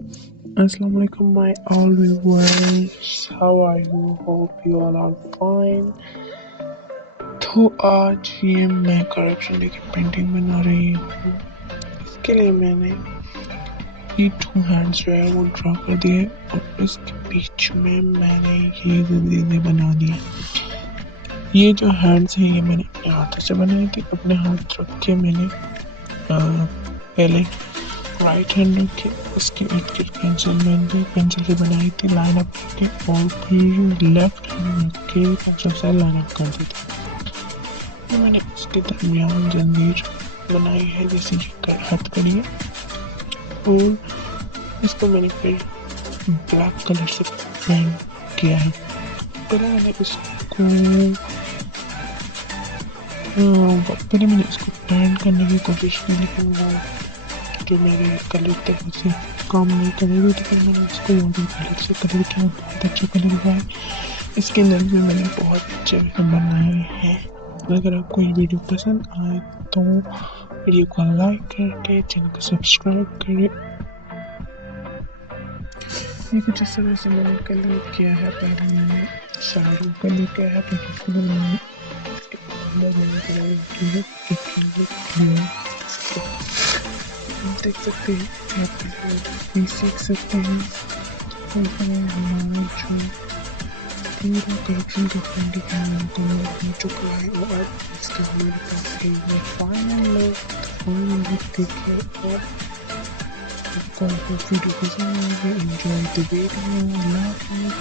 Assalamualaikum my all viewers, how are you? Hope you all are fine. तो आज ये मैं करप्शन की पेंटिंग बना रही हूँ। इसके लिए मैंने ये 2 हैंड्स जो है वो ड्रॉ कर दिए और इसके बीच में मैंने ये चीज़ें बना दी। ये जो हैंड्स हैं ये मैंने अपने हाथों से बनाए थे। अपने हाथ रख के मैंने पहले राइट हैंड रखे, उसके इर्द गिर्द पेंसिल से बनाई थी लाइन अप करके, और फिर लेफ्ट हैंड रख के पेंसिल से लाइन अप कर दी थी। तो मैंने उसके दरमियान जंजीर बनाई है जैसे कि हथकड़ी है, और इसको मैंने फिर ब्लैक कलर से पेंट किया है। पहले मैंने इसको पेंट करने की कोशिश की, लेकिन वो जो मेरे कलर तरह से काम नहीं करेगी, तो फिर मैंने इसको वाटर कलर से कलर किया। बहुत अच्छा कलर हुआ है। इसके अंदर भी मैंने बहुत अच्छे बनाए हैं। अगर आपको ये वीडियो पसंद आए तो वीडियो को लाइक करके चैनल को सब्सक्राइब करें। ये कुछ इस तरह से मैंने कलर किया है। पहले मैंने साड़ी कलर किया है, फिर इसके अंदर मैंने कलर किया है। देख सकते हैं, आप भी सीख सकते हैं। हमारा जो पूरा कलेक्शन का पेंटिंग हो चुका है, और अब इसका हमारे पास है ये फाइनल लुक। देखिए, और आपको वीडियो पसंद आएगी, एंजॉय द वीडियो।